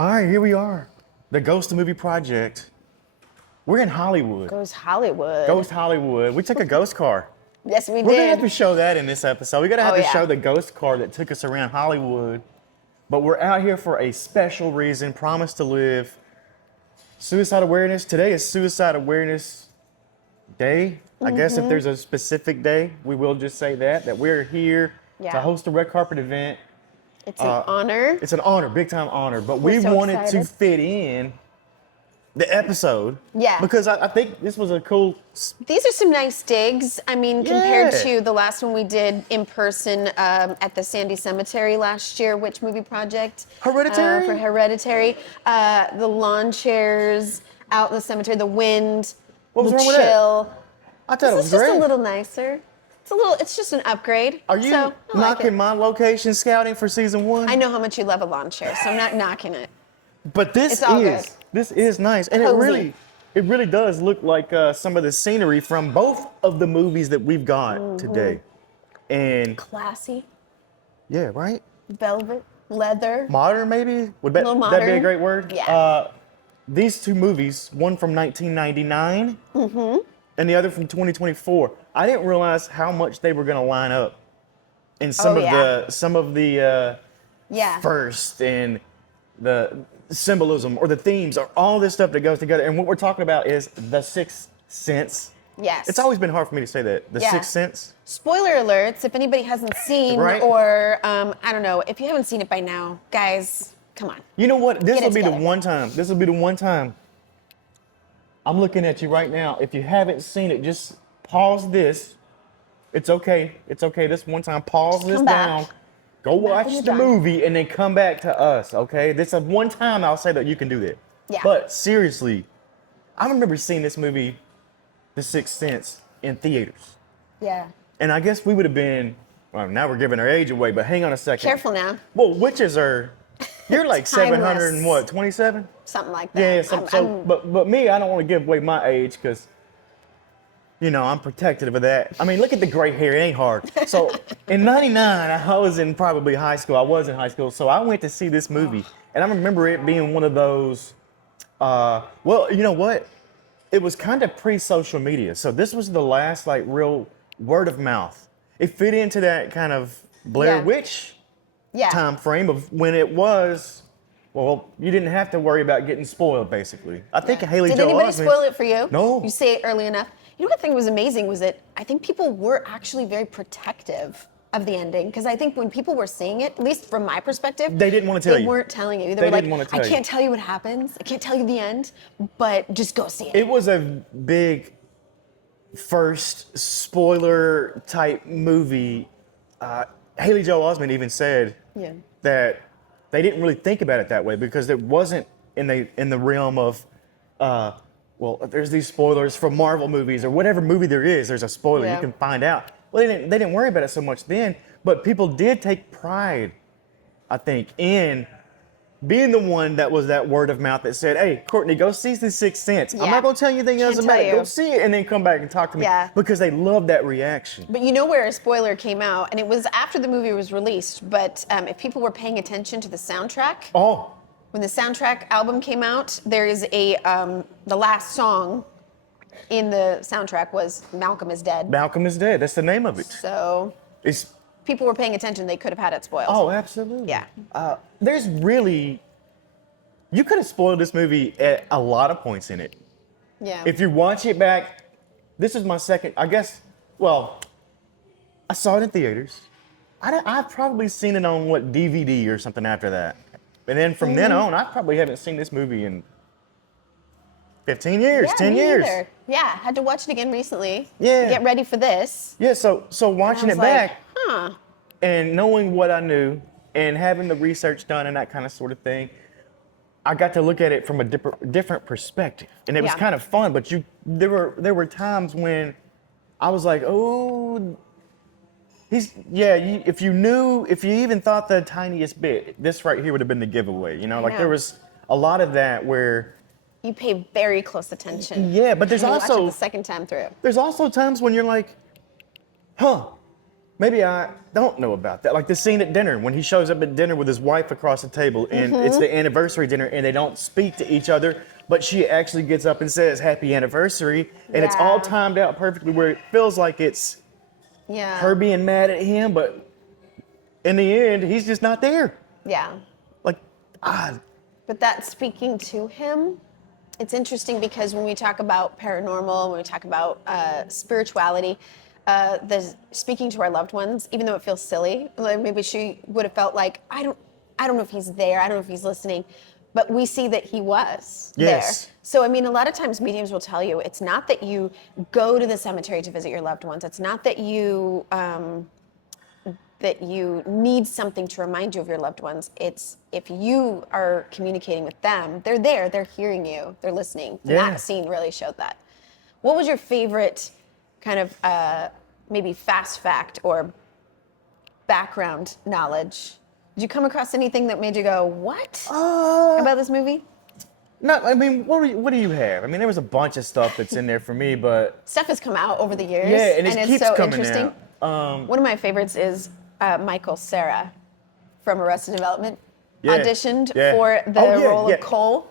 All right, here we are. The Ghost Movie Project. We're in Hollywood. Ghost Hollywood. Ghost Hollywood. We took a ghost car. Yes, we We're going to did. have to show that in this episode. We're going to have Oh, to yeah. show the ghost car that took us around Hollywood. But we're out here for a special reason. Promise to live. Suicide awareness. Today is Suicide Awareness Day. I guess if there's a specific day, we will just say that we're here Yeah. to host a red carpet event. It's an honor. It's an honor, big time honor. But We're we so wanted to excited. fit in the episode. Yeah. Because I think this was a cool. These are some nice digs. I mean, compared Yeah. to the last one we did in person at the Sandy Cemetery last year. Which movie project? Hereditary? For Hereditary. The lawn chairs out in the cemetery, the wind, What was the wrong with that? chill. I thought it This was is just great. a little nicer. It's just an upgrade. Are you so, I like knocking it. my location scouting for season 1? I know how much you love a lawn chair, so I'm not knocking it. But It's all this is nice, and Cozy. it really does look like some of the scenery from both of the movies that we've got today. And Classy, yeah, right. velvet, leather. Modern, maybe? Would that, Little that be a modern. great word? Yeah. These two movies, one from 1999 and the other from 2024. I didn't realize how much they were going to line up in some of the Yeah. first and the symbolism or the themes or all this stuff that goes together. And what we're talking about is the Sixth Sense. Yes. It's always been hard for me to say that. The Yeah. Sixth Sense. Spoiler alerts, if anybody hasn't seen, Right. or I don't know, if you haven't seen it by now, guys, come on. You know what? This Get will it be the together. one time. This will be the one time. I'm looking at you right now. If you haven't seen it, just pause this. It's okay. It's okay. This one time, pause this come back. down. Go when watch you're the done. movie and then come back to us, okay? This is one time I'll say that you can do that. Yeah. But seriously, I remember seeing this movie, The Sixth Sense, in theaters. Yeah. And I guess we would have been, well, now we're giving our age away, but hang on a second. Careful now. Well, witches are, you're like Timeless. 700 and what, 27? Something like that. Yeah, but me, I don't want to give away my age because, you know, I'm protective of that. I mean, look at the gray hair, it ain't hard. So in 99, I was in probably high school. I was in high school, so I went to see this movie. And I remember it being one of those, well, you know what? It was kind of pre-social media. So this was the last like real word of mouth. It fit into that kind of Blair Yeah. Witch Yeah. time frame of when it was, well, you didn't have to worry about getting spoiled, basically. I think Haley Did Joel anybody Osment. spoil it for you? No. You say it early enough. You know what I think was amazing was that I think people were actually very protective of the ending, because I think when people were saying it, at least from my perspective, They didn't want to tell they you. weren't telling you. They They were like, didn't wanna I tell you. can't tell you what happens. I can't tell you the end, but just go see it. It was a big first spoiler type movie. Haley Joel Osment even said Yeah. that they didn't really think about it that way because it wasn't in the realm of, well, there's these spoilers from Marvel movies or whatever movie there is. There's a spoiler Yeah. you can find out. Well, they didn't worry about it so much then, but people did take pride, I think, in being the one that was that word of mouth that said, "Hey, Courtney, go see The Sixth Sense. I'm Yeah. not gonna tell you anything else Can't about tell it. Go you. see it and then come back and talk to me." Yeah. Because they love that reaction. But you know where a spoiler came out, and it was after the movie was released, but if people were paying attention to the soundtrack, Oh, when the soundtrack album came out, there is the last song in the soundtrack was Malcolm is Dead. Malcolm is Dead. That's the name of it. So It's people were paying attention, they could have had it spoiled. oh, absolutely. Yeah. There's really, you could have spoiled this movie at a lot of points in it. Yeah. If you watch it back, this is my second, I guess, well, I saw it in theaters. I've probably seen it on, what, DVD or something after that. And then from then on, I probably haven't seen this movie in 15 years, Yeah, 10 me years. neither. Yeah, had to watch it again recently. Yeah. To get ready for this. Yeah, so watching I it was like, back huh. and knowing what I knew and having the research done and that kind of sort of thing, I got to look at it from a different perspective. And it was Yeah. kind of fun, but there were times when I was like, oh, if you even thought the tiniest bit, this right here would have been the giveaway, you know? Like know. there was a lot of that where, You pay very close attention. yeah, but there's when you watch it also the second time through. times when you're like, huh, maybe I don't know about that. Like the scene at dinner when he shows up at dinner with his wife across the table, and it's the anniversary dinner, and they don't speak to each other, but she actually gets up and says happy anniversary, and it's all timed out perfectly where it feels like it's her being mad at him, but in the end, he's just not there. Yeah. Like, odd. But that speaking to him, it's interesting because when we talk about paranormal, when we talk about spirituality, the speaking to our loved ones, even though it feels silly, like maybe she would have felt like, I don't know if he's there, I don't know if he's listening, but we see that he was there. So, I mean, a lot of times mediums will tell you, it's not that you go to the cemetery to visit your loved ones. It's not that you need something to remind you of your loved ones. It's if you are communicating with them, they're there, they're hearing you, they're listening. And that scene really showed that. What was your favorite kind of maybe fast fact or background knowledge? Did you come across anything that made you go, what? About this movie? No, I mean, what do you have? I mean, there was a bunch of stuff that's in there for me, but... Stuff has come out over the years. Yeah, and it it's keeps so coming interesting. out. One of my favorites is Michael Cera from Arrested Development auditioned for the role of Cole.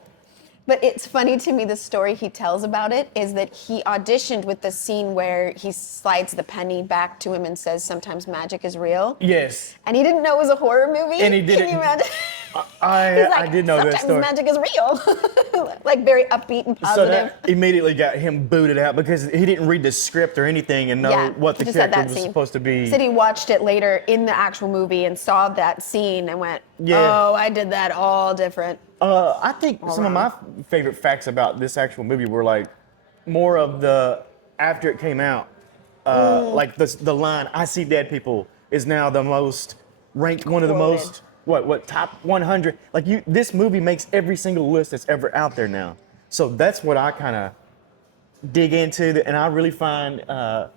But it's funny to me, the story he tells about it is that he auditioned with the scene where he slides the penny back to him and says, sometimes magic is real. Yes. And he didn't know it was a horror movie. And he didn't. Can you imagine? I did know that story. Sometimes magic is real. Like very upbeat and positive. So that immediately got him booted out because he didn't read the script or anything and know what the character was supposed to be. He said he watched it later in the actual movie and saw that scene and went, oh, I did that all different. I think some of my favorite facts about this actual movie were like more of the after it came out, like the line "I see dead people" is now the most ranked, one of the most top 100. Like this movie makes every single list that's ever out there now. So that's what I kind of dig into, and I really find I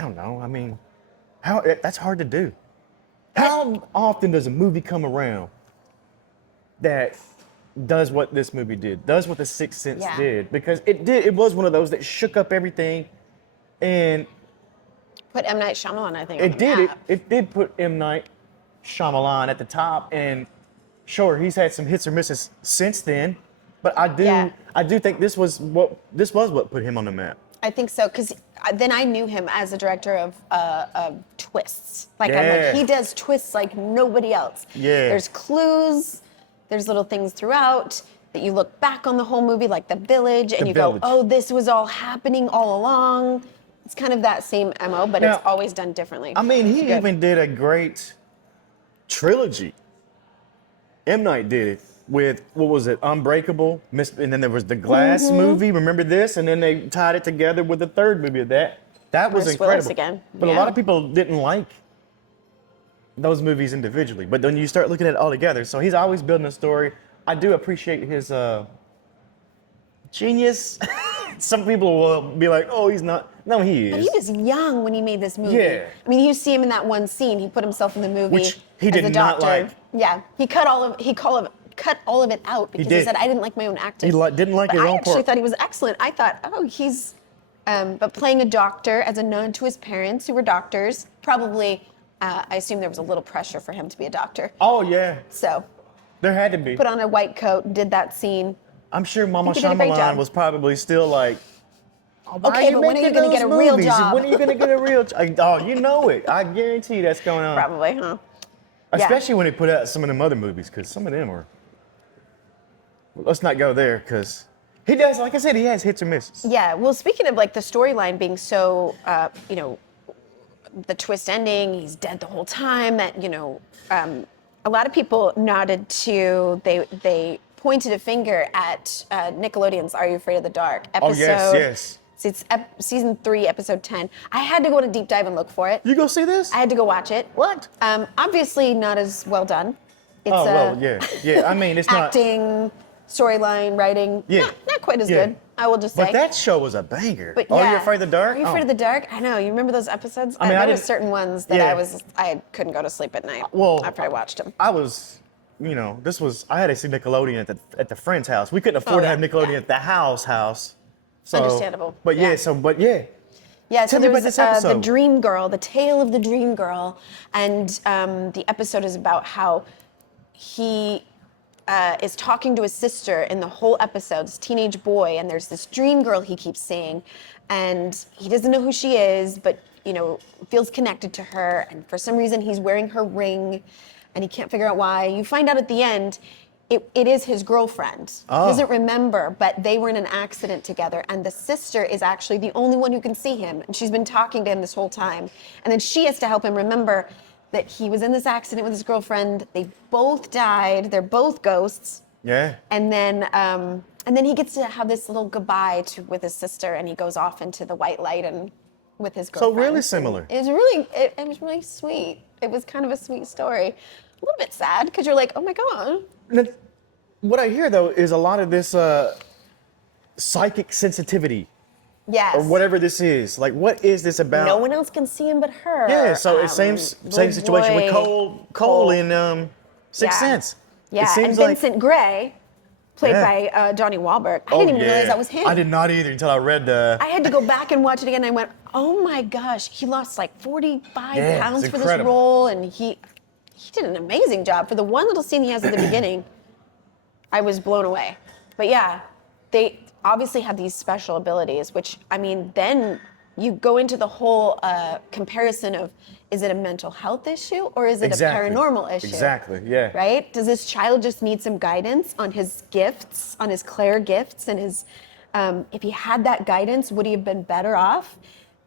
don't know. I mean, that's hard to do. How often does a movie come around that does what this movie did, does what The Sixth Sense did? Because it was one of those that shook up everything and put M. Night Shyamalan, I think, it did put M. Night Shyamalan at the top, and sure, he's had some hits or misses since then, but I do think this was what put him on the map. I think so, because then I knew him as a director of twists. Like, I'm like, he does twists like nobody else. Yeah. There's clues, there's little things throughout that you look back on the whole movie, like The Village, and go, oh, this was all happening all along. It's kind of that same MO, but it's always done differently. I mean, he even did a great trilogy. M. Night did it with, what was it, Unbreakable, and then there was the Glass movie, remember this? And then they tied it together with the third movie of that. That was incredible. Again. But a lot of people didn't like those movies individually, but then you start looking at it all together. So he's always building a story. I do appreciate his genius. Some people will be like, oh, he's not. No, he is. But he was young when he made this movie. Yeah. I mean, you see him in that one scene. He put himself in the movie which he as did a not doctor. like. Yeah, he cut all of it out because he said, I didn't like my own acting. He didn't like his own part. I actually thought he was excellent. I thought, oh, he's, but playing a doctor as a known to his parents who were doctors, probably, I assume there was a little pressure for him to be a doctor. Oh, yeah. So. There had to be. Put on a white coat, did that scene. I'm sure Mama Shyamalan was probably still like, okay, but when are you going to get a real job? When are you going to get a real job? Oh, you know it. I guarantee that's going on. Probably, huh? Especially when he put out some of them other movies, because some of them are. Let's not go there, because he does, like I said, he has hits or misses. Yeah, well, speaking of like the storyline being so, the twist ending, he's dead the whole time, that, a lot of people nodded to, they pointed a finger at Nickelodeon's Are You Afraid of the Dark episode. Oh, yes. It's season 3, episode 10. I had to go to deep dive and look for it. You go see this? I had to go watch it. What? Obviously not as well done. It's yeah. I mean, it's acting, storyline, writing, not quite as good, I will just say. But that show was a banger. But Are You Afraid of the Dark? Are You Afraid of the Dark? I know. You remember those episodes? I mean, there were certain ones that I couldn't go to sleep at night after I watched them. I was, I had to see Nickelodeon at the friend's house. We couldn't afford to have Nickelodeon at the house. So, understandable. But Yeah, so Tell me there about was this episode. the dream girl, the tale of the dream girl, and the episode is about how he is talking to his sister in the whole episode, this teenage boy, and there's this dream girl he keeps seeing, and he doesn't know who she is, but feels connected to her, and for some reason he's wearing her ring, and he can't figure out why. You find out at the end, it is his girlfriend. Oh. He doesn't remember, but they were in an accident together, and the sister is actually the only one who can see him, and she's been talking to him this whole time, and then she has to help him remember that he was in this accident with his girlfriend. They both died. They're both ghosts. Yeah. And then he gets to have this little goodbye with his sister, and he goes off into the white light and with his girlfriend. So really similar. It was really sweet. It was kind of a sweet story. A little bit sad because you're like, oh my god. What I hear though is a lot of this psychic sensitivity. Yes. Or whatever this is. Like, what is this about? No one else can see him but her. Yeah, so it's same situation with Cole in Sixth Sense. Yeah, It seems and Vincent Gray, played by Donnie Wahlberg. I didn't even realize that was him. I did not either until I read the... I had to go back and watch it again, and I went, oh my gosh, he lost like 45 pounds for this role, and he did an amazing job. For the one little scene he has at the beginning, I was blown away. But yeah, they obviously have these special abilities, which, I mean, then you go into the whole comparison of, is it a mental health issue or is it a paranormal issue? Exactly, yeah. Right? Does this child just need some guidance on his gifts, on his clair gifts, and his, if he had that guidance, would he have been better off?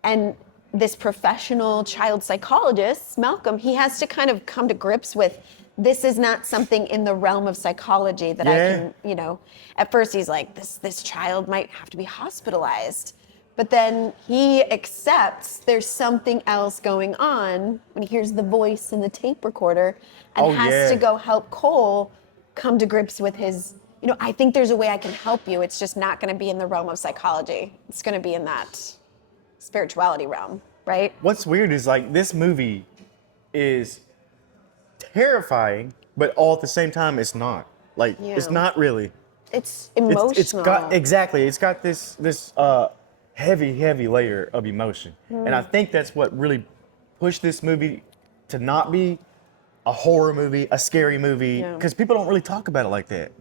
And this professional child psychologist, Malcolm, he has to kind of come to grips with, this is not something in the realm of psychology that I can, at first he's like, this child might have to be hospitalized. But then he accepts there's something else going on when he hears the voice in the tape recorder and has to go help Cole come to grips with his, I think there's a way I can help you. It's just not going to be in the realm of psychology. It's going to be in that spirituality realm, right? What's weird is like this movie is terrifying, but all at the same time it's not. Like it's not really. It's emotional. It's got this heavy layer of emotion. And I think that's what really pushed this movie to not be a horror movie, a scary movie, because people don't really talk about it like that.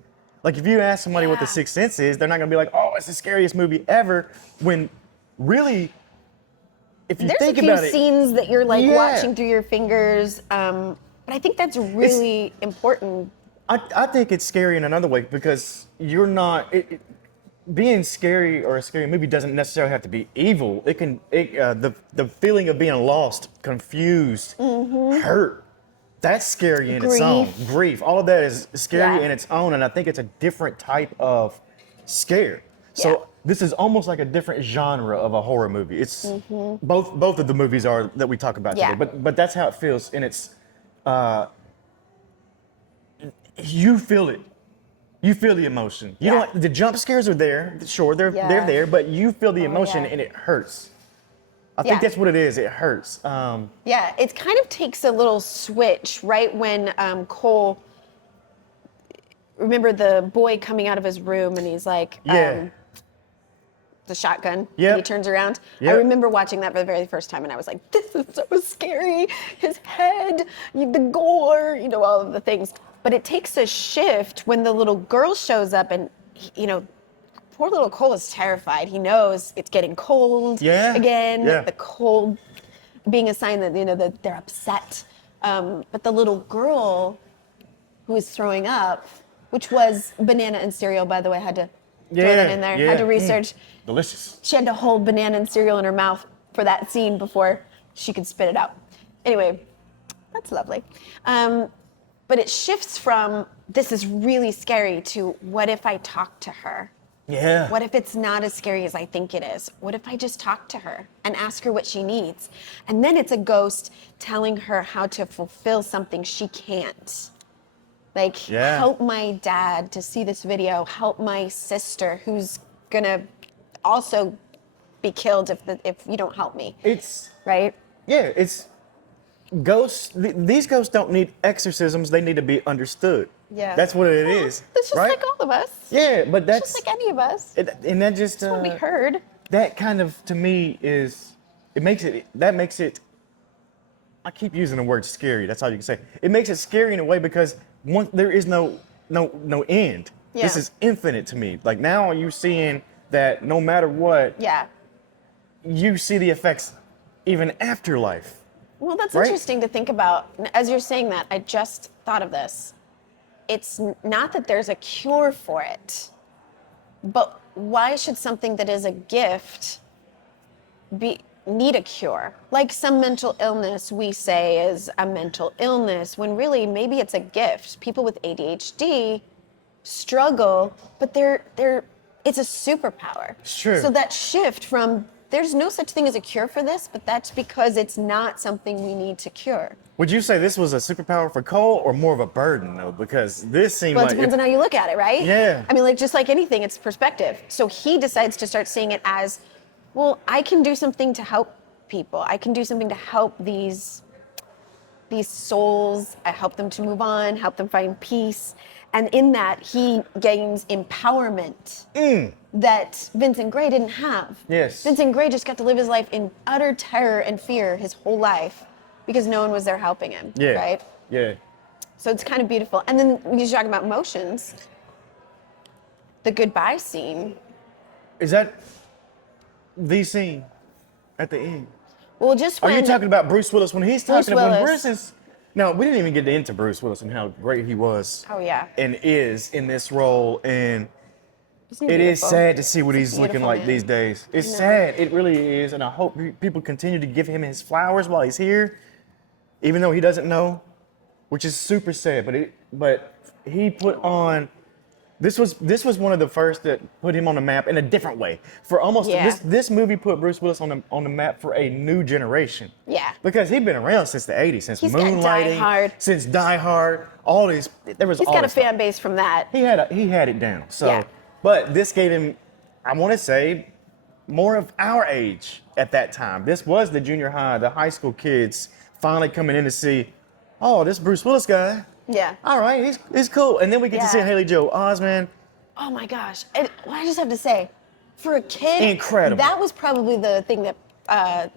Like if you ask somebody what The Sixth Sense is, they're not gonna be like, oh, it's the scariest movie ever, when really, if you think about it. There's a few scenes that you're like watching through your fingers, but I think that's really important. I think it's scary in another way because you're not, being scary or a scary movie doesn't necessarily have to be evil. It can, the feeling of being lost, confused, hurt, that's scary in its own. Grief, all of that is scary in its own, and I think it's a different type of scare. So this is almost like a different genre of a horror movie. It's both of the movies are that we talk about today, but that's how it feels, and it's you feel it. You feel the emotion. You don't. The jump scares are there. Sure, they're there, but you feel the emotion and it hurts. I think that's what it is. It hurts. It kind of takes a little switch right when Cole. Remember the boy coming out of his room and he's like, the shotgun. And he turns around. I remember watching that for the very first time and I was like, this is so scary. His head, the gore, all of the things. But it takes a shift when the little girl shows up and, poor little Cole is terrified. He knows it's getting cold again. The cold being a sign that, that they're upset. But the little girl who is throwing up, which was banana and cereal, by the way, I had to throw that in there. Had to research. Delicious. She had to hold banana and cereal in her mouth for that scene before she could spit it out. Anyway, that's lovely. But it shifts from, this is really scary, to what if I talk to her? Yeah. What if it's not as scary as I think it is? What if I just talk to her and ask her what she needs? And then it's a ghost telling her how to fulfill something she can't. Like, help my dad to see this video, help my sister who's gonna also be killed if you don't help me. It's, right? Yeah, it's ghosts. These ghosts don't need exorcisms, they need to be understood. Yeah. That's what it is. It's just like all of us. Yeah, but that's just like any of us. And that just want to be heard. That kind of, to me, is that makes it. I keep using the word scary. That's all you can say. It makes it scary in a way because there is no end. Yeah. This is infinite to me. Like now you're seeing that no matter what, Yeah. you see the effects even after life. Well, that's Right? interesting to think about. As you're saying that, I just thought of this. It's not that there's a cure for it, but why should something that is a gift need a cure? Like some mental illness we say is a mental illness, when really maybe it's a gift. People with ADHD struggle, but it's a superpower. It's true. So that shift from there's no such thing as a cure for this, but that's because it's not something we need to cure. Would you say this was a superpower for Cole or more of a burden though? Because this seemed Well, it like depends on how you look at it, right? Yeah. I mean, like just like anything, it's perspective. So he decides to start seeing it as, well, I can do something to help people. I can do something to help these souls. I help them to move on, help them find peace. And in that, he gains empowerment that Vincent Gray didn't have. Yes. Vincent Gray just got to live his life in utter terror and fear his whole life because no one was there helping him. Yeah. Right? Yeah. So it's kind of beautiful. And then when you talk about emotions, the goodbye scene. Is that the scene at the end? Well, just Are when you talking about Bruce Willis when he's Bruce talking when Willis. Bruce is? No, we didn't even get into Bruce Willis and how great he was. Oh yeah. And is in this role, and Isn't he it is beautiful? sad to see what He's he's a looking beautiful like man. these days. It's know. sad. It really is, and I hope people continue to give him his flowers while he's here, even though he doesn't know, which is super sad. But he put on. This was one of the first that put him on the map in a different way. For almost Yeah. this movie put Bruce Willis on the map for a new generation. Yeah. Because he'd been around since the '80s, since He's got Die Moonlighting, Hard. since Die Hard, all these. There was He's all got a this stuff. fan base from that. He had it down. So, Yeah. but this gave him, I want to say, more of our age at that time. This was the junior high, the high school kids finally coming in to see, oh, this Bruce Willis guy. Yeah. All right, he's cool. And then we get to see Yeah. Haley Joel Osment. Oh my gosh. And well, I just have to say, for a kid, Incredible. that was probably the thing that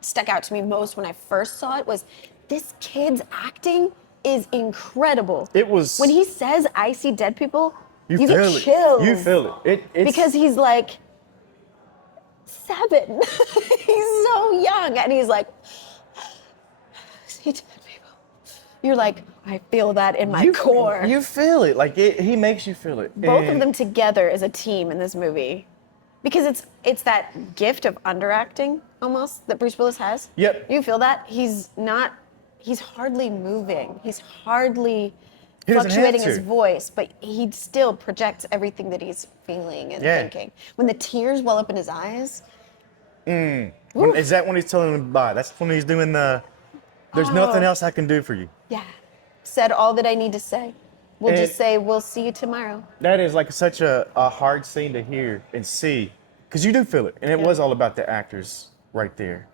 stuck out to me most when I first saw it was this kid's acting is incredible. It was. When he says, I see dead people, you feel get it. chills. You feel it. It's Because he's like 7. He's so young. And he's like, see dead people. You're like, I feel that in my core. You feel it. Like he makes you feel it. Both of And them together as a team in this movie, because it's that gift of underacting almost that Bruce Willis has. Yep. You feel that he's hardly moving. He's hardly He doesn't have fluctuating his to. voice, but he still projects everything that he's feeling and Yeah. thinking. When the tears well up in his eyes. Is that when he's telling him bye? That's when he's doing the. There's Oh. nothing else I can do for you. Yeah. Said all that I need to say. We'll And- just say we'll see you tomorrow. That is like such a hard scene to hear and see, because you do feel it, and it Yeah. was all about the actors right there.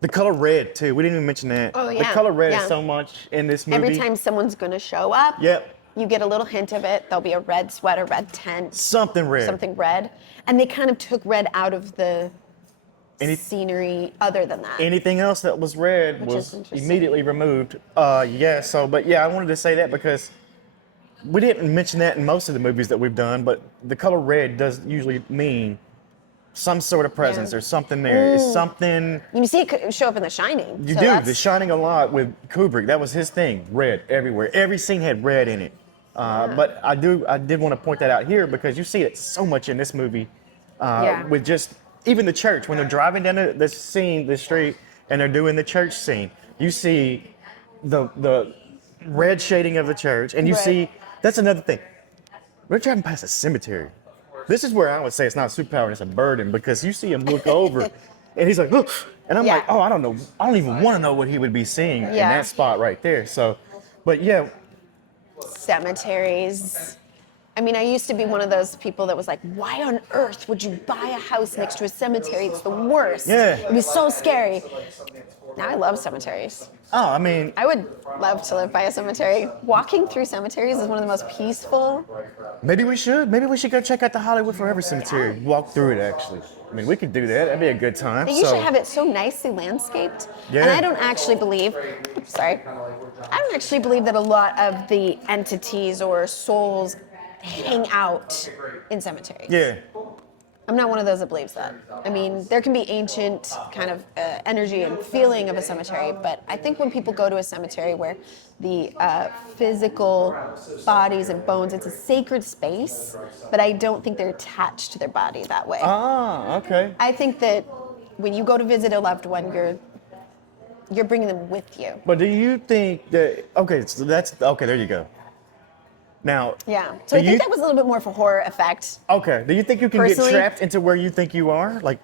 The color red too. We didn't even mention that. Oh, The yeah. color red Yeah. is so much in this movie. Every time someone's gonna show up, Yep. you get a little hint of it. There'll be a red sweater, red tent, Something red. something red. And they kind of took red out of the Any- scenery other than that. Anything else that was red Which is was interesting. immediately removed. Yeah. So, but yeah, I wanted to say that because we didn't mention that in most of the movies that we've done, but the color red does usually mean some sort of presence Yeah. or something there. It's something. You see it show up in The Shining. You so do. that's- The Shining a lot with Kubrick. That was his thing. Red everywhere. Every scene had red in it. But I did want to point that out here because you see it so much in this movie. Yeah. With just even the church when they're driving down the street, and they're doing the church scene. You see the red shading of the church, and you Right. see that's another thing. We're driving past a cemetery. This is where I would say it's not a superpower, it's a burden because you see him look over, and he's like, "Look," and I'm Yeah. like, "Oh, I don't know. I don't even want to know what he would be seeing in Yeah. that spot right there." So, but yeah, Cemeteries. I mean, I used to be one of those people that was like, why on earth would you buy a house next to a cemetery? It's the worst. Yeah. It'd be so scary. Now I love cemeteries. Oh, I mean, I would love to live by a cemetery. Walking through cemeteries is one of the most peaceful. maybe we should. Maybe we should go check out the Hollywood Forever Cemetery. Walk through it, actually. I mean, we could do that. That'd be a good time. They usually have it so nicely landscaped. Yeah. And I don't actually believe, I don't actually believe that a lot of the entities or souls hang out in cemeteries. Yeah. I'm not one of those that believes that. I mean, there can be ancient kind of energy and feeling of a cemetery, but I think when people go to a cemetery where the physical bodies and bones, it's a sacred space, but I don't think they're attached to their body that way. Ah, okay. I think that when you go to visit a loved one, you're bringing them with you. But do you think that, okay, so that's, okay, there you go. Now, Yeah. So I do think you- that was a little bit more for horror effect. Okay. Do you think you can Personally- get trapped into where you think you are? Like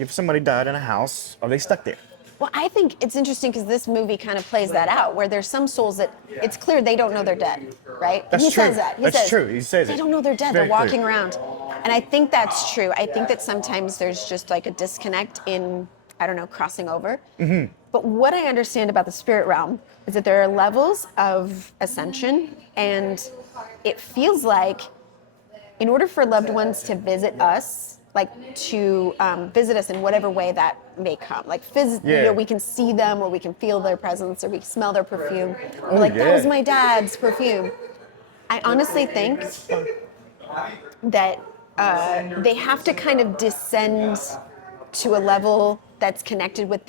if somebody died in a house, are they stuck there? Well, I think it's interesting because this movie kind of plays that out, where there's some souls that it's clear they don't know they're dead, right? That's he true. says that. That's true. He says they it. don't know they're dead. Very They're walking clear. around, and I think that's true. I think that sometimes there's just like a disconnect in, I don't know, crossing over. Mm-hmm. But what I understand about the spirit realm is that there are levels of ascension, and it feels like in order for loved ones to visit us, like to visit us in whatever way that may come, like physically, Yeah. we can see them, or we can feel their presence, or we smell their perfume. We're Oh, like, that was yeah. my dad's perfume. I honestly think that they have to kind of descend to a level that's connected with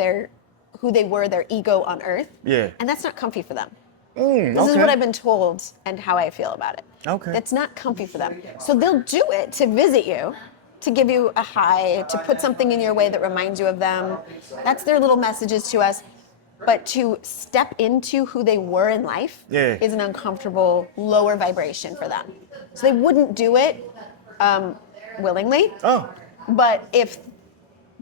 who they were, their ego on Earth. Yeah. And that's not comfy for them. This is okay. what I've been told and how I feel about it. Okay. That's not comfy for them. So they'll do it to visit you, to give you a high, to put something in your way that reminds you of them. That's their little messages to us. But to step into who they were in life Yeah. is an uncomfortable, lower vibration for them. So they wouldn't do it willingly. Oh. But if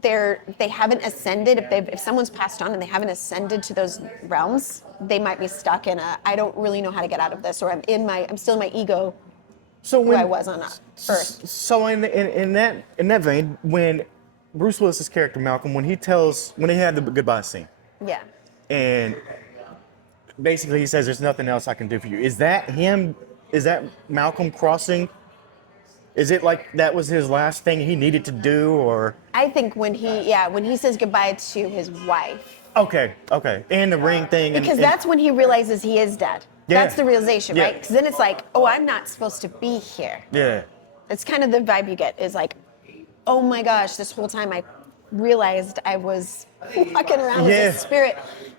they haven't ascended, if someone's passed on and they haven't ascended to those realms, they might be stuck in I don't really know how to get out of this, or I'm still in my ego, So who when I was on Earth. So in that vein, when Bruce Willis's character Malcolm, when he had the goodbye scene, Yeah. and basically he says, "There's nothing else I can do for you." Is that him? Is that Malcolm crossing? Is it like that was his last thing he needed to do, or? I think when he says goodbye to his wife, Okay, and the ring thing, because that's when he realizes he is dead. Yeah. That's the realization, Yeah. right? Because then it's like, oh, I'm not supposed to be here. yeah, It's kind of the vibe you get, is like, oh my gosh, this whole time I realized I was walking around with Yeah. this spirit.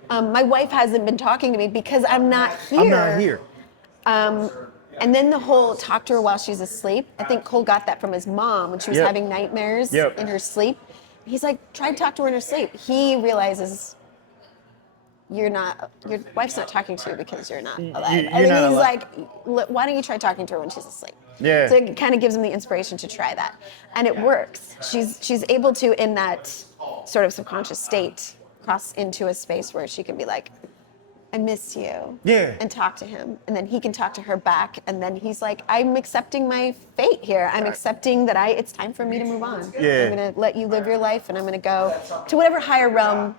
My wife hasn't been talking to me because I'm not here. I'm not here. And then the whole talk to her while she's asleep. I think Cole got that from his mom when she was Yep. having nightmares Yep. in her sleep. He's like, try to talk to her in her sleep. He realizes your wife's not talking to you because you're not alive. you're I think not he's alive. like, why don't you try talking to her when she's asleep? Yeah. So it kind of gives him the inspiration to try that. And it works. She's able to, in that sort of subconscious state, cross into a space where she can be like, I miss you. Yeah. And talk to him. And then he can talk to her back. And then he's like, I'm accepting my fate here. I'm accepting that it's time for me to move on. Yeah. I'm going to let you live your life, and I'm going to go to whatever higher realm.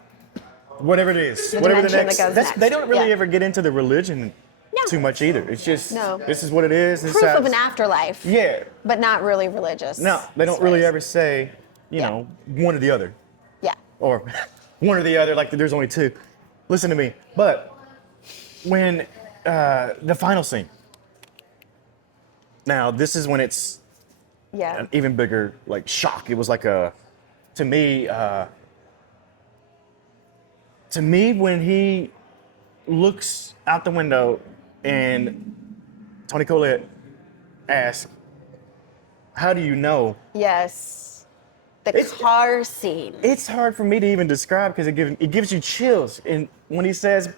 Whatever it is, The whatever the dimension next. that goes They next. don't really Yeah. ever get into the religion No. too much either. It's just No. this is what it is. This Proof how of an it's- afterlife. Yeah. But not really religious. No, they don't really space. ever say, Yeah. one or the other. Yeah. Or one or the other, like there's only two. Listen to me. But when the final scene, now this is when it's Yeah. an even bigger like shock. It was like to me when he looks out the window and Toni Collette asks, "How do you know?" Yes. The It's- car scene. It's hard for me to even describe because it gives you chills. And when he says,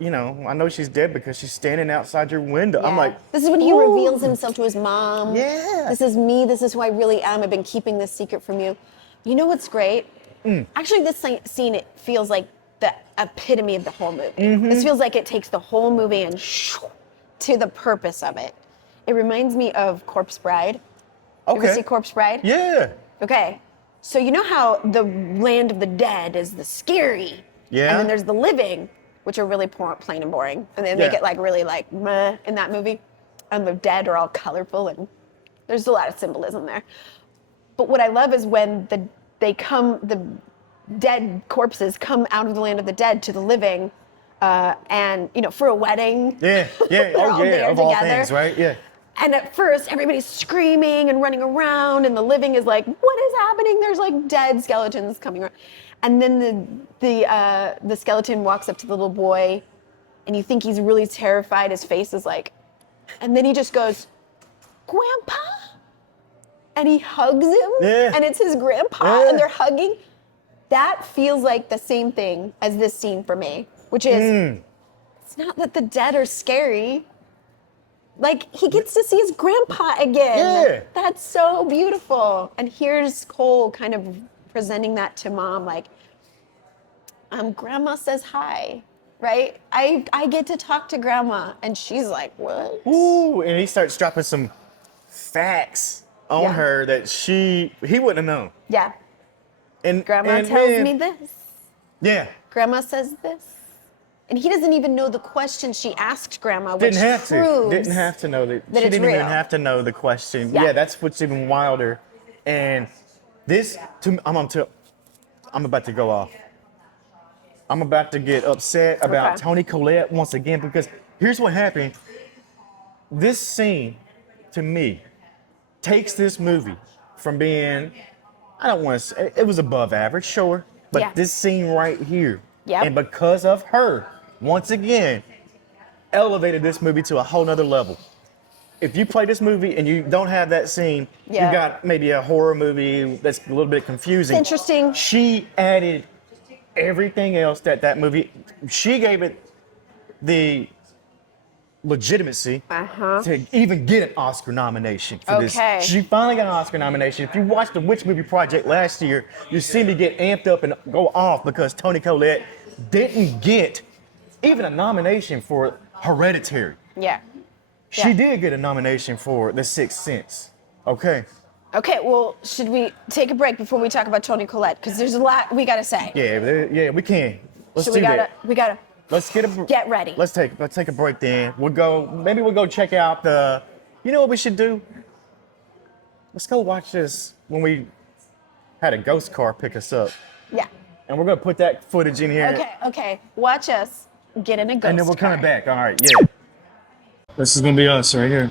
I know she's dead because she's standing outside your window. I'm Yeah. like, this is when he "Ooh." reveals himself to his mom. Yeah. This is me. This is who I really am. I've been keeping this secret from you. You know what's great? Actually, this scene, it feels like the epitome of the whole movie. Mm-hmm. This feels like it takes the whole movie and to the purpose of it. It reminds me of Corpse Bride. You Okay. ever see Corpse Bride? Yeah. Okay. So you know how the land of the dead is the scary, Yeah. and then there's the living, which are really plain and boring, and they make Yeah. it like really like meh in that movie, and the dead are all colorful and there's a lot of symbolism there. But what I love is when the dead corpses come out of the land of the dead to the living, and for a wedding. Yeah. Yeah. They're all there Of all together. things, right? Yeah. And at first, everybody's screaming and running around, and the living is like, "What is happening?" There's like dead skeletons coming around, and then the skeleton walks up to the little boy, and you think he's really terrified. His face is like, and then he just goes, "Grandpa," and he hugs him, and it's his grandpa, and they're hugging. That feels like the same thing as this scene for me, which is, it's not that the dead are scary. Like, he gets to see his grandpa again. Yeah. That's so beautiful. And here's Cole kind of presenting that to mom, like, grandma says hi, right? I get to talk to grandma. And she's like, what? Ooh, and he starts dropping some facts on her that he wouldn't have known. Yeah. And Grandma tells me this. Yeah. Grandma says this. And he doesn't even know the question she asked grandma, which Didn't have to know that. She it's didn't real. even have to know the question. Yeah. Yeah, that's what's even wilder. And this, I'm about to go off. I'm about to get upset about Toni Collette once again, because here's what happened. This scene, to me, takes this movie from being, I don't want to say, it was above average, sure, but this scene right here, and because of her, once again, elevated this movie to a whole nother level. If you play this movie and you don't have that scene, you got maybe a horror movie that's a little bit confusing. It's interesting. She added everything else that movie, she gave it the legitimacy to even get an Oscar nomination for this. She finally got an Oscar nomination. If you watched the Witch Movie Project last year, you see me get amped up and go off because Toni Collette didn't get even a nomination for Hereditary. Yeah. She did get a nomination for The Sixth Sense. Okay. Okay, well, should we take a break before we talk about Toni Collette? Because there's a lot we got to say. Yeah, we can. Let's So do that. we gotta Let's get ready. Let's take a break then. We'll go check out the, you know what we should do? Let's go watch this when we had a ghost car pick us up. Yeah. And we're gonna put that footage in here. Okay. Watch us get in a ghost And then we're car. coming back. All right, yeah. This is gonna be us right here.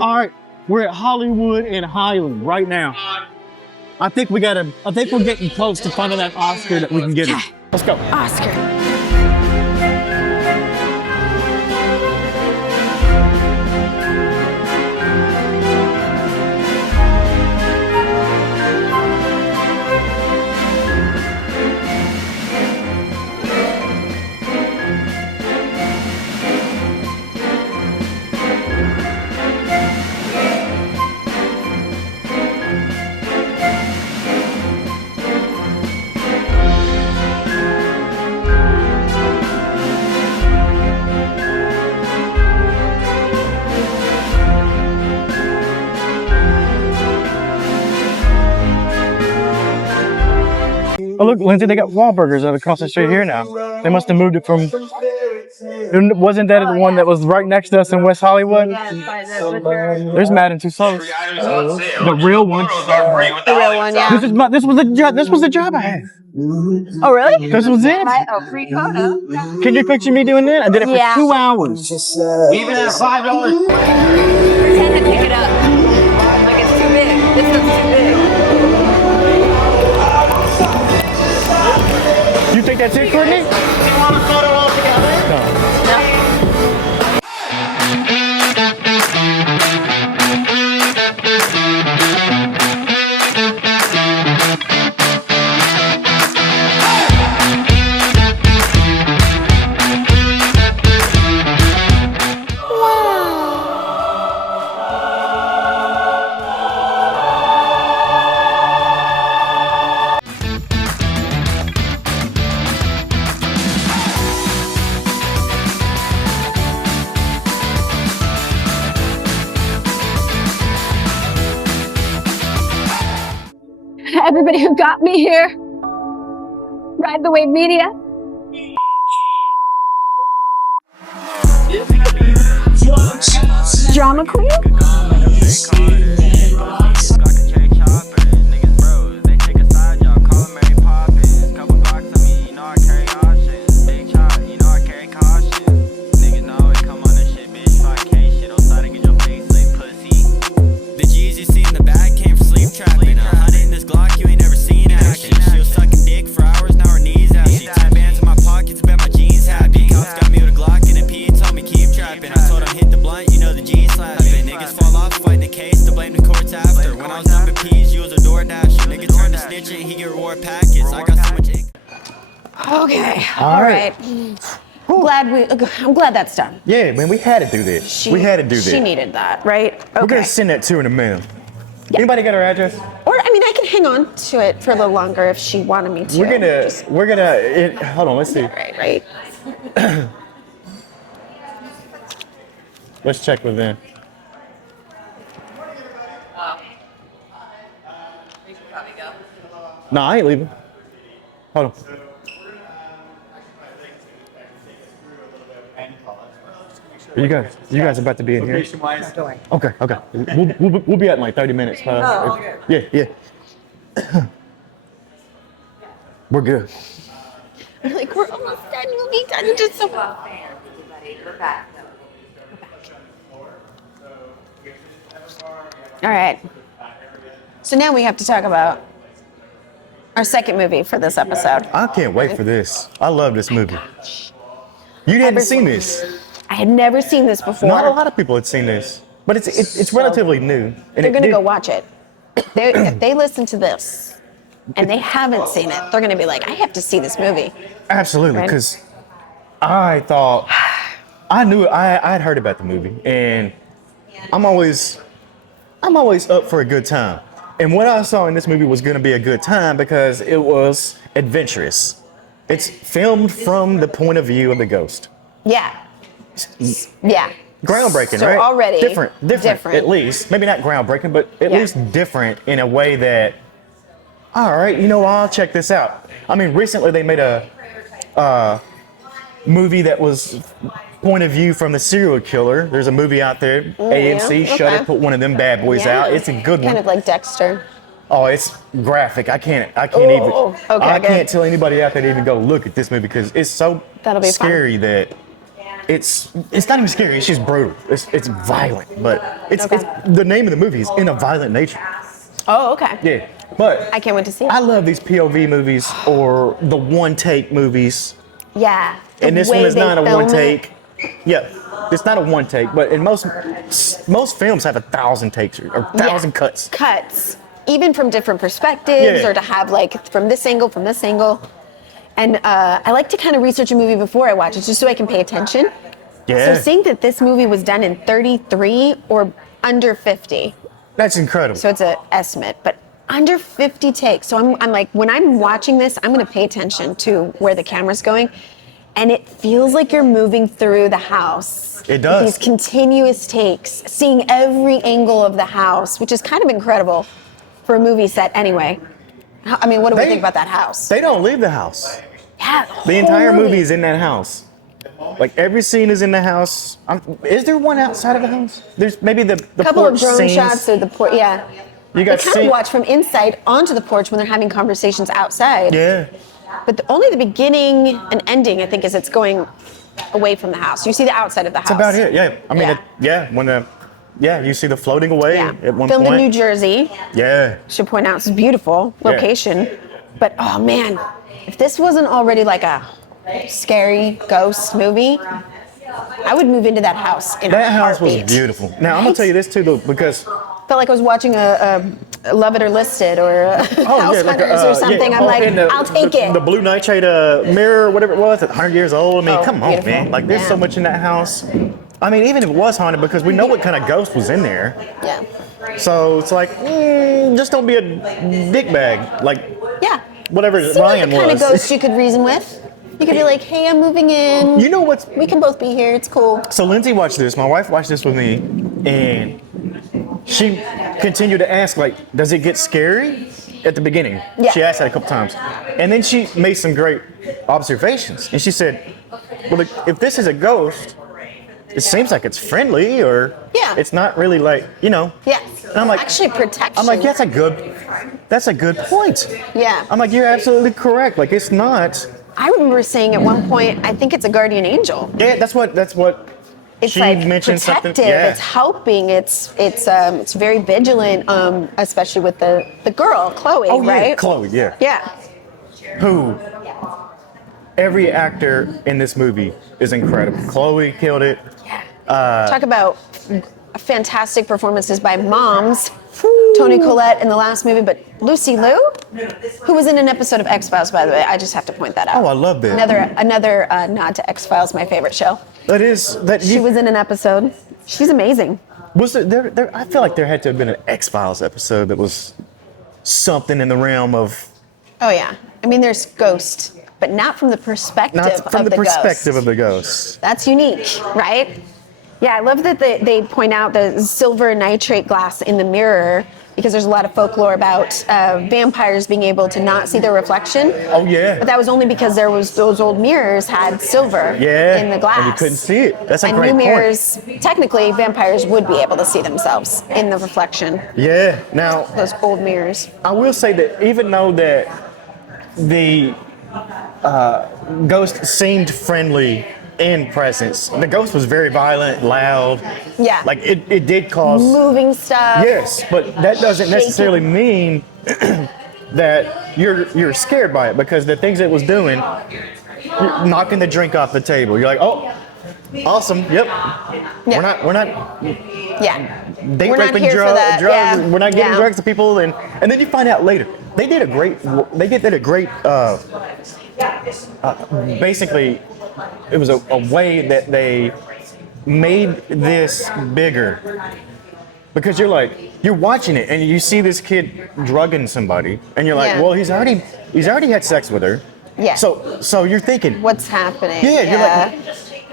All right, we're at Hollywood and Highland right now. I think we're getting close to finding that Oscar that we can get it. Let's go. Oscar. Oh look, Lindsay, they got Wahlburgers out across the street here now. They must have moved it from. Wasn't that the one that was right next to us in West Hollywood? There's Madden Tussauds. The real one. The real one, yeah. This was the job I had. Oh, really? This was it. Oh, free photo. Can you picture me doing that? I did it for 2 hours. We even have $5. Pretend to pick it up. Like it's too big. This one's too big. That's it, Courtney? You want a photo all together? Everybody who got me here. Ride the Wave Media. Drama queen. Okay. All right. I'm glad that's done. Yeah, man, we had to do this. We had to do this. She needed that, right? Okay. We're gonna send that to her in the mail. Yeah. Anybody got her address? Or I mean, I can hang on to it for a little longer if she wanted me to. Hold on, let's see. Right. Let's check with them. No, I ain't leaving. Hold on. You guys about to be in here? Okay. We'll be out in like 30 minutes. Okay. Yeah. We're good. We're like, we're almost done. We'll be done just so. We're back. All right. So now we have to talk about our second movie for this episode. I can't wait for this. I love this movie. You hadn't seen this. I had never seen this before. Not a lot of people had seen this, but it's relatively new. And they're gonna go watch it. If they listen to this and they haven't seen it, they're gonna be like, I have to see this movie. Absolutely, because I thought I'd heard about the movie, and I'm always up for a good time. And what I saw in this movie was going to be a good time because it was adventurous. It's filmed from the point of view of the ghost. Yeah. Groundbreaking, so right? Already different, at least. Maybe not groundbreaking, but at least different in a way that, all right, I'll check this out. I mean, recently they made a movie that was point of view from the serial killer. There's a movie out there. AMC, Shudder put one of them bad boys out. It's a good one. Kind of like Dexter. Oh, it's graphic. I can't I can't tell anybody out there to even go look at this movie because it's so scary that it's not even scary. It's just brutal. It's violent, but it's the name of the movie is In a Violent Nature. Oh, okay. Yeah, but I can't wait to see it. I love these POV movies or the one take movies. Yeah. And this one is not a one take. Yeah, it's not a one take, but in most films have 1,000 takes or 1,000 cuts. Cuts, even from different perspectives, or to have like from this angle. And I like to kind of research a movie before I watch it, just so I can pay attention. Yeah. So seeing that this movie was done in 33 or under 50. That's incredible. So it's an estimate, but under 50 takes. So I'm like, when I'm watching this, I'm going to pay attention to where the camera's going. And it feels like you're moving through the house. It does. These continuous takes, seeing every angle of the house, which is kind of incredible for a movie set anyway. I mean, what do we think about that house? They don't leave the house. Yeah, the entire movie is in that house. Like every scene is in the house. Is there one outside of the house? There's maybe the couple porch of drone scenes. shots or the porch. Yeah. You got they kind of watch from inside onto the porch when they're having conversations outside. Yeah. But only the beginning and ending, I think, is it's going away from the house. You see the outside of the house. That's about it. Yeah. I mean, you see the floating away at one Filmed point. in New Jersey. Yeah. Should point out it's a beautiful location. But oh man, if this wasn't already like a scary ghost movie, I would move into that house in That a house was heartbeat. beautiful. Now, I'm going to tell you this too, though, because Felt like I was watching a Love It or Listed or a House Hunters or something. I'm like, and I'll take it. The blue nightshade mirror, whatever it was, at 100 years old. I mean, Oh, come on, beautiful. man. Like, there's so Yeah. much in that house. I mean, even if it was haunted, because we know what kind of ghost was in there. Yeah. So it's like, just don't be a dickbag. Like, Yeah. whatever Seemed Ryan like the kind was. of ghost you could reason with. You could be like, hey, I'm moving in. You know what's... We can both be here. It's cool. So Lindsay watched this. My wife watched this with me, and she continued to ask, like, does it get scary at the beginning? Yeah. She asked that a couple times. And then she made some great observations. And she said, well, if this is a ghost, it seems like it's friendly, or Yeah. it's not really like, you know. Yeah. And I'm like, actually protection. I'm like, that's a good point. Yeah. I'm like, you're absolutely correct. Like, it's not. I remember saying at one point, I think it's a guardian angel. Yeah, that's what It's she like mentioned protective. something. Yeah. It's helping. It's very vigilant. Especially with the girl, Chloe, Oh, right? yeah, Chloe, yeah. Yeah. Who every actor in this movie is incredible. Chloe killed it. Talk about fantastic performances by moms. Toni, Collette in the last movie, but Lucy Liu, who was in an episode of X-Files, by the way. I just have to point that out. Oh, I love that. Another nod to X-Files, my favorite show. She was in an episode. She's amazing. Was there I feel like there had to have been an X-Files episode that was something in the realm of Oh yeah. I mean, there's Ghost, but not from the perspective not from of the the perspective ghost. of the ghost. That's unique, right? Yeah, I love that they point out the silver nitrate glass in the mirror, because there's a lot of folklore about vampires being able to not see their reflection. Oh yeah. But that was only because those old mirrors had silver Yeah. in the glass. And you couldn't see it. That's a and great new point. mirrors, technically, vampires would be able to see themselves in the reflection. Yeah. Now, Those old mirrors. I will say that even though that the ghost seemed friendly in presence, the ghost was very violent, loud. Yeah. Like it did cause. Moving stuff. Yes, but that doesn't necessarily mean that you're scared by it, because the things it was doing, you're knocking the drink off the table. You're like, oh, awesome, yep. Yeah. We're not Yeah. date We're not raping here for that, drugs. yeah. We're not giving Yeah. drugs to people, and then you find out later they did a great. Basically, it was a way that they made this bigger, because you're watching it and you see this kid drugging somebody, and you're like, Yeah. well, he's already had sex with her. Yeah. So you're thinking, What's happening? yeah, you're like,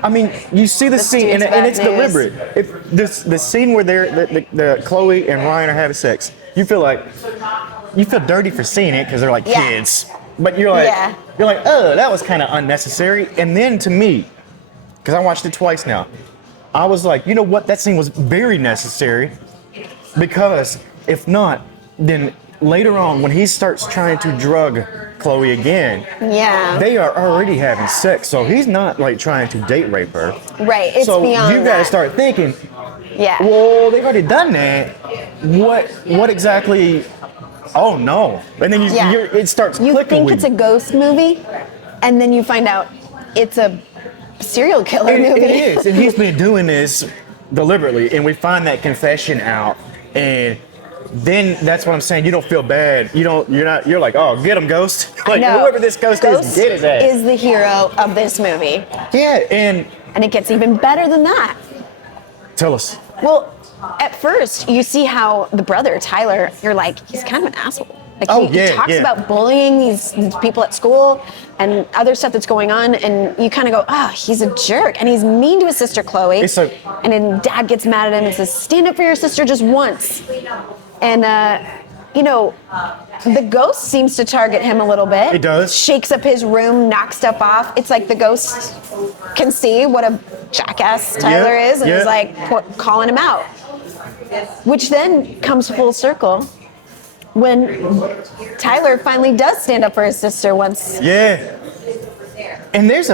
I mean, you see the scene, dude's and bad it's news. deliberate. The scene where the Chloe and Ryan are having sex, you feel dirty for seeing it, because they're like Yeah. kids. But you're like, Yeah. oh, that was kind of unnecessary. And then to me, because I watched it twice now, I was like, you know what? That scene was very necessary, because if not, then later on when he starts trying to drug Chloe again, Yeah. they are already having sex. So he's not like trying to date rape her. Right. It's So beyond you gotta that. start thinking, Yeah. well, they've already done that. What exactly? Oh no! And then Yeah. it starts You clicking think with it's a ghost movie, and then you find out it's a serial killer movie. It is, and he's been doing this deliberately, and we find that confession out, and then that's what I'm saying. You don't feel bad. You're like, oh, get him, ghost. Like No. whoever this ghost is, get his ass. is the hero of this movie, Yeah, and and it gets even better than that. tell us. Well, at first, you see how the brother, Tyler, you're like, he's kind of an asshole. Like, Oh, he yeah, talks yeah. about bullying these people at school and other stuff that's going on, and you kind of go, he's a jerk. And he's mean to his sister, Chloe. And then dad gets mad at him and says, stand up for your sister just once. And, the ghost seems to target him a little bit. It does. Shakes up his room, knocks stuff off. It's like the ghost can see what a jackass Tyler Yeah, is, and yeah. is like calling him out. Which then comes full circle when Tyler finally does stand up for his sister once. Yeah. And there's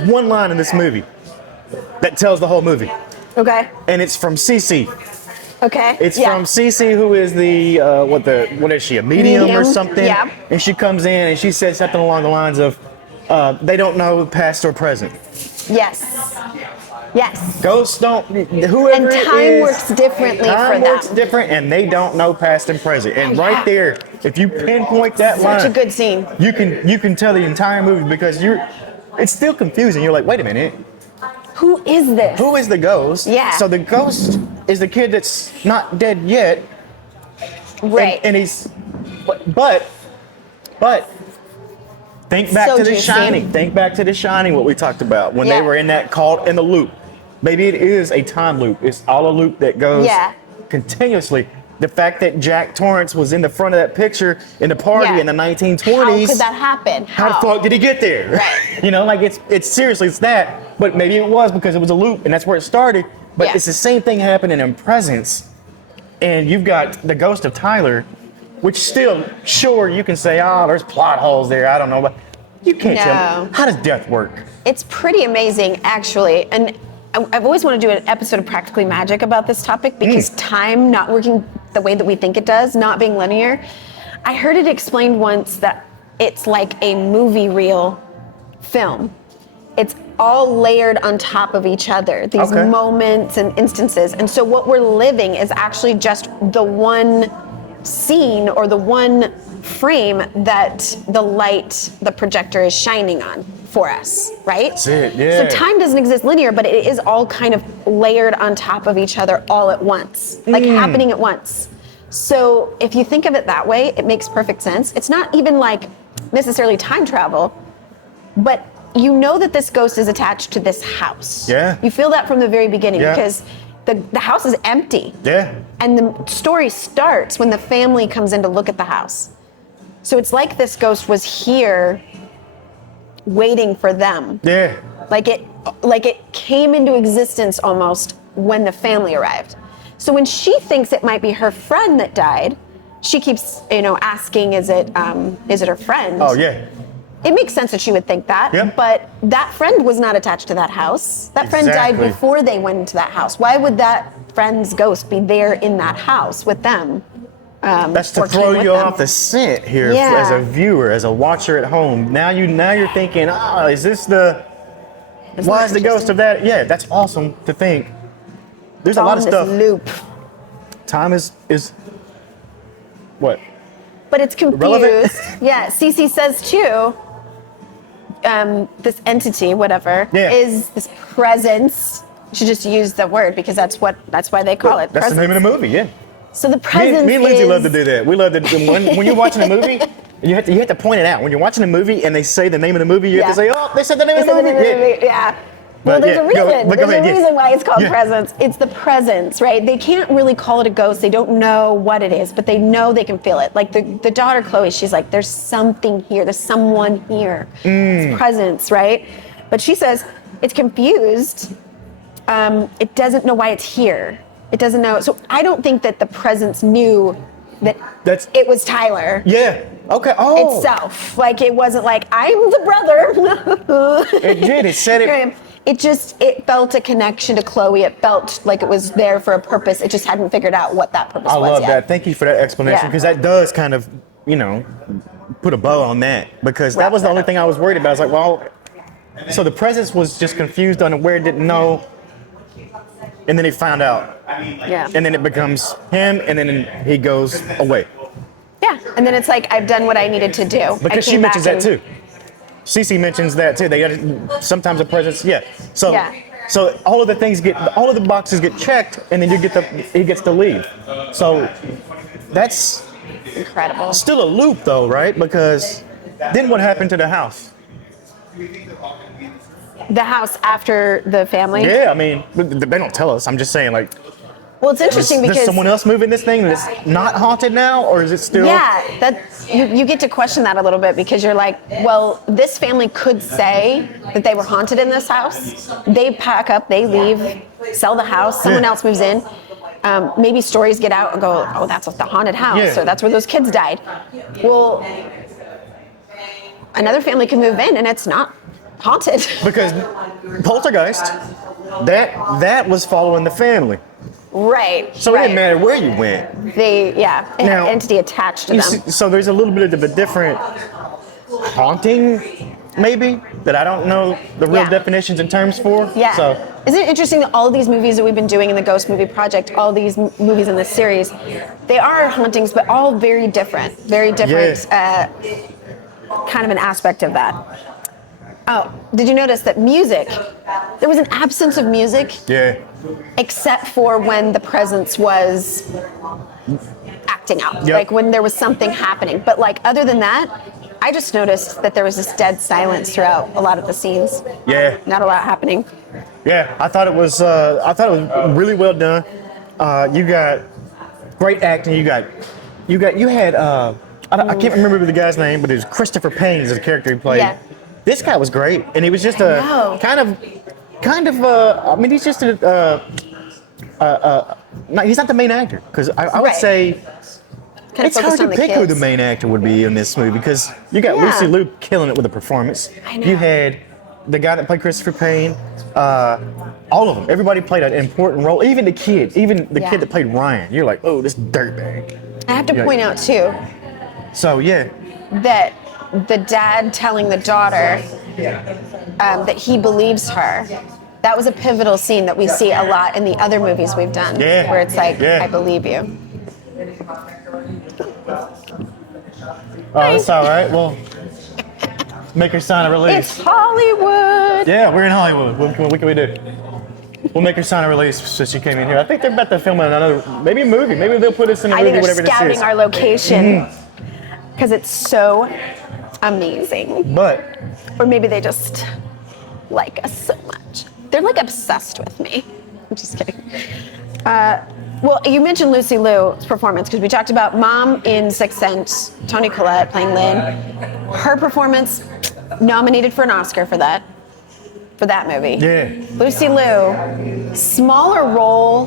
one line in this movie that tells the whole movie, Okay. and it's from Cece. Okay. It's yeah. from Cece, who is the what is she, a medium or Medium, something? yeah. And she comes in and she says something along the lines of, they don't know past or present. Yes. Yes. Ghosts don't. Whoever And it time is, works differently for time them. works different, and they don't know past and present. And Oh, yeah. right there, if you pinpoint that line, Such a good scene. you can tell the entire movie because it's still confusing. You're like, wait a minute, Who is this? who is the ghost? Yeah. So the ghost is the kid that's not dead yet, Right. and he's, but. Think back So to The juicy. Shining. Think back to The Shining, what we talked about when they Yeah. were in that caught in the loop. Maybe it is a time loop. It's all a loop that goes Yeah. continuously. The fact that Jack Torrance was in the front of that picture in the party Yeah. in the 1920s. How could that happen? How the fuck did he get there? Right. You know, like it's seriously, it's that. But maybe it was because it was a loop and that's where it started. But Yeah. it's the same thing happening in Presence. And you've got the ghost of Tyler, which still, sure, you can say, oh, there's plot holes there. I don't know. But you can't tell No. me. How does death work? It's pretty amazing, actually. And I've always wanted to do an episode of Practically Magic about this topic because time not working the way that we think it does, not being linear. I heard it explained once that it's like a movie reel film. It's all layered on top of each other, these Okay. moments and instances. And so what we're living is actually just the one scene or the one frame that the projector is shining on for us, right? That's it, yeah. So time doesn't exist linear, but it is all kind of layered on top of each other all at once, like happening at once. So if you think of it that way, it makes perfect sense. It's not even like necessarily time travel, but you know that this ghost is attached to this house. Yeah. You feel that from the very beginning Yeah. because the house is empty. Yeah. And the story starts when the family comes in to look at the house. So it's like this ghost was here waiting for them. Yeah. Like it came into existence almost when the family arrived. So when she thinks it might be her friend that died, she keeps, asking, is it her friend? Oh, yeah. It makes sense that she would think that, Yep. but that friend was not attached to that house. That friend died Exactly. before they went into that house. Why would that friend's ghost be there in that house with them? That's to working throw with you them? off the scent here Yeah. as a viewer, as a watcher at home. Now you're thinking, is this the? Why is the ghost of that? Yeah, that's awesome to think. There's a lot of All in stuff. this loop. Time is what? But it's confused. Irrelevant? Yeah, Cece says too, this entity, whatever, Yeah. is this presence. You should just use the word because that's why they call it That's presence. the name of the movie. Yeah. So the presence Me and Lindsay is, love to do that. We love to when you're watching a movie, you have to point it out. When you're watching a movie and they say the name of the movie, you have to Yeah. say, "Oh, they said the name They of the said the movie." name of the movie, yeah. Well, But there's yeah, a reason. but go There's ahead, a yeah. reason why it's called Yeah. presence. It's the presence, right? They can't really call it a ghost. They don't know what it is, but they know they can feel it. Like the daughter Chloe, she's like, "There's something here. There's someone here. It's presence, right?" But she says it's confused. It doesn't know why it's here. It doesn't know. So I don't think that the presence knew that it was Tyler. Yeah. Okay. Oh. Itself. Like it wasn't like I'm the brother. It did. It said it. It felt a connection to Chloe. It felt like it was there for a purpose. It just hadn't figured out what that purpose I was love yet. that. Thank you for that explanation Yeah. because that does kind of, put a bow on that because that Wrap was the that only up. thing I was worried about. I was like, well, so the presence was just confused, unaware, didn't know, and then he found out, Yeah. and then it becomes him, and then he goes away Yeah. And then it's like I've done what I needed to do. because she mentions that too. Cece mentions that too. They got sometimes a presence, yeah. So. Yeah. So all of the boxes get checked, and then he gets to leave. So that's Incredible. still a loop though, right? Because then what happened to the house? The house after the family. Yeah, I mean, they don't tell us. I'm just saying, like, Well, it's interesting does because someone else move in this thing that's not haunted now, or is it still? yeah, that you get to question that a little bit because you're like, well, this family could say that they were haunted in this house. They pack up, they leave, sell the house, someone Yeah. else moves in. Maybe stories get out and go, oh, that's the haunted house, Yeah. or that's where those kids died. Well, another family can move in and it's not haunted. Because Poltergeist, that was following the family. Right. So it didn't matter where you went. It had Now, entity attached to them. So there's a little bit of a different haunting, maybe, that I don't know the real definitions and terms for. Yeah. So Isn't it interesting that all these movies that we've been doing in the Ghost Movie Project, all these movies in this series, they are hauntings, but all very different. Very different kind of an aspect of that. Oh, did you notice that music, there was an absence of music except for when the presence was acting out, like when there was something happening. But like other than that, I just noticed that there was this dead silence throughout a lot of the scenes. Yeah. Not a lot happening. Yeah, I thought it was really well done. You got great acting. You had I can't remember the guy's name, but it was Christopher Payne is the character he played. Yeah. This guy was great, and he was just kind of I mean, he's just he's not the main actor, because I would say Kind of it's hard focused to on the pick who kids. the main actor would be in this movie, because you got Lucy Liu killing it with a performance. I know. You had the guy that played Christopher Payne. All of them. Everybody played an important role. Even the kid. Even the kid that played Ryan. You're like, oh, this dirtbag. I have to point out too So yeah. that the dad telling the daughter that he believes her. That was a pivotal scene that we see a lot in the other movies we've done. Yeah. Where it's like, Yeah. I believe you. Oh, that's all right. Well, make her sign a release. It's Hollywood. Yeah, we're in Hollywood. What can we do? We'll make her sign a release since she came in here. I think they're about to film another, maybe a movie. Maybe they'll put us in a I movie, think they're whatever this scouting is. our location because it's so amazing. But Or maybe they just like us so much. They're like obsessed with me. I'm just kidding. Well, you mentioned Lucy Liu's performance because we talked about Mom in Sixth Sense, Toni Collette playing Lynn. Her performance nominated for an Oscar for that movie. yeah, Lucy Liu, smaller role,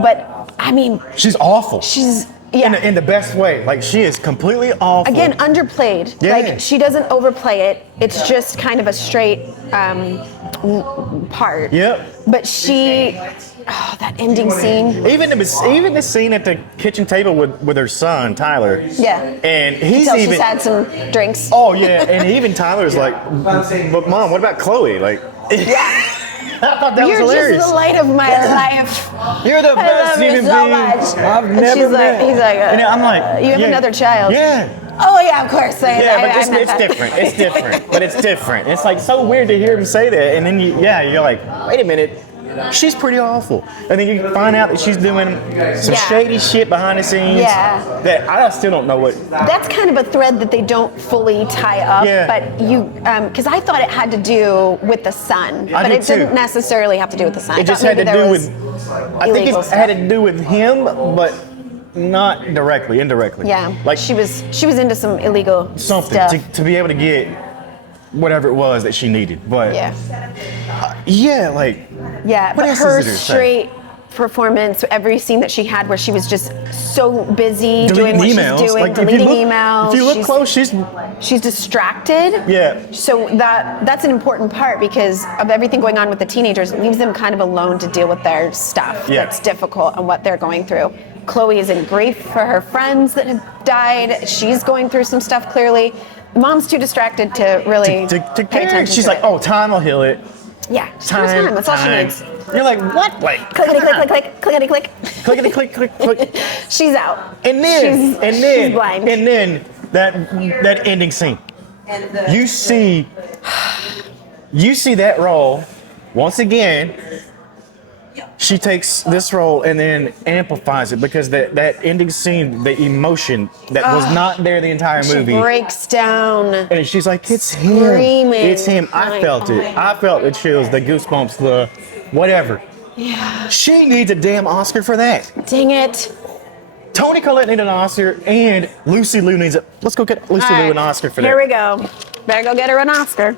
but I mean, she's awful. she's in the best way. Like, she is completely awful. Again, underplayed. Yeah. Like, she doesn't overplay it. It's just kind of a straight part. Yep. But that ending scene. Even the scene at the kitchen table with her son Tyler. Yeah. And You he's tell even. she's had some drinks. Oh yeah, and even Tyler's like, but Mom, what about Chloe? Like, Yeah. I thought that You're was hilarious. just the light of my life. You're the I best love you human so being much. I've And never she's met. like, he's like, and I'm like, you have another child. Yeah. Oh yeah, of course. Yeah, but I meant it's that. different. It's different. But it's different. It's like so weird to hear him say that, and then you're like, wait a minute, she's pretty awful. And then you find out that she's doing some shady shit behind the scenes. Yeah. That I still don't know what. That's kind of a thread that they don't fully tie up. Yeah. But because I thought it had to do with the son, I but did it didn't too. necessarily have to do with the son. It just had to do with. I think it illegal had stuff. to do with him, but not directly, indirectly. Yeah, Like she was into some illegal something stuff. to be able to get whatever it was that she needed. But Yeah, like. yeah. But else her is there to say? straight performance, every scene that she had where she was just so busy doing what emails. she's doing, Like, if you deleting look- emails. If you look close, she's. She's distracted. Yeah. So that's an important part because of everything going on with the teenagers. It leaves them kind of alone to deal with their stuff Yeah. that's difficult and what they're going through. Chloe is in grief for her friends that have died. She's going through some stuff clearly. Mom's too distracted to really To pay care. attention She's to like, it. oh, time will heal it. Yeah, time. That's all she needs. You're like, what? Like, Clickety click, click, click, clickety click. clickety click, click, click. She's out. And then, she's blind. and then that ending scene. You see that role once again. She takes this role and then amplifies it because that ending scene, the emotion that was not there the entire She movie. breaks down. And she's like, it's him. Screaming. It's him. I Like, felt it. I felt the chills, the goosebumps, the whatever. Yeah. She needs a damn Oscar for that. Dang it. Toni Collette needs an Oscar, and Lucy Liu needs a. Let's go get Lucy All Liu right, an Oscar for Here that. we go. Better go get her an Oscar.